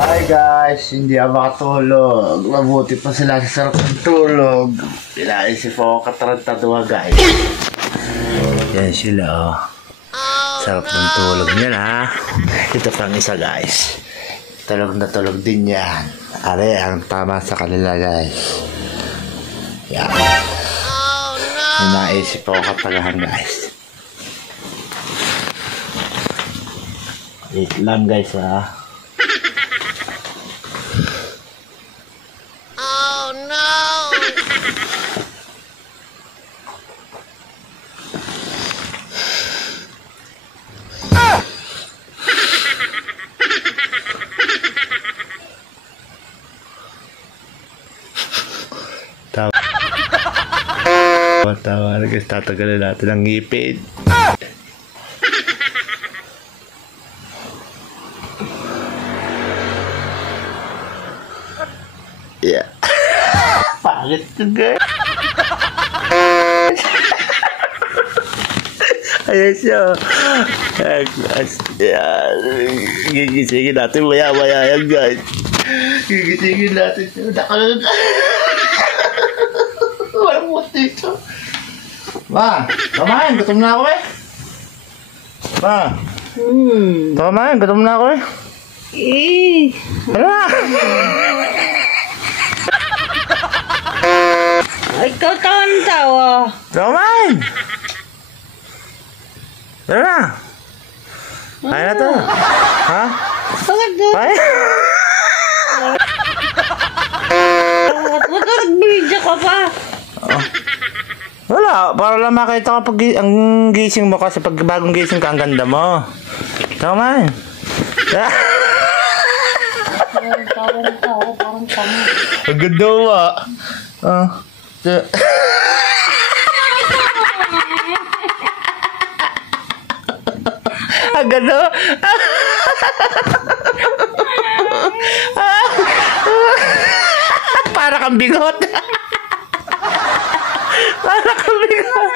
Hi guys, hindi ako makatulog. Mabuti pa sila sa sarap ng tulog. Pinaisip ako katarantaduha guys. Yan sila oh. Sarap ng tulog niya ha. Ito pang isa guys. Tulog na tulog din yan. Are ang tama sa kanila guys. Yan. Naisip ako katagahan guys. Wait lang guys ha. Tawa na guys, tatagalan natin ang ngipin. Yeah. Pangit ko guys. Ayan siya. Gigisingin natin maya-maya yan guys. Gigisingin natin siya. Walang puti ito. Ma, kumain. Gutom na ako eh. Ma. Kumain. Gutom na ako eh. Hala. Ikaw tawa. Kumain. Hala. Kaya na to. Ha? Bakit doon? Kaya? Ba't nag-video ka pa? Wala, para lang makita ko pag ang gising mo kasi pag bagong gising ka, ang ganda mo. Tama. Parang tama. Ang ganda mo ah. Ang ganda mo. Para kang bigot. Para kang bigot.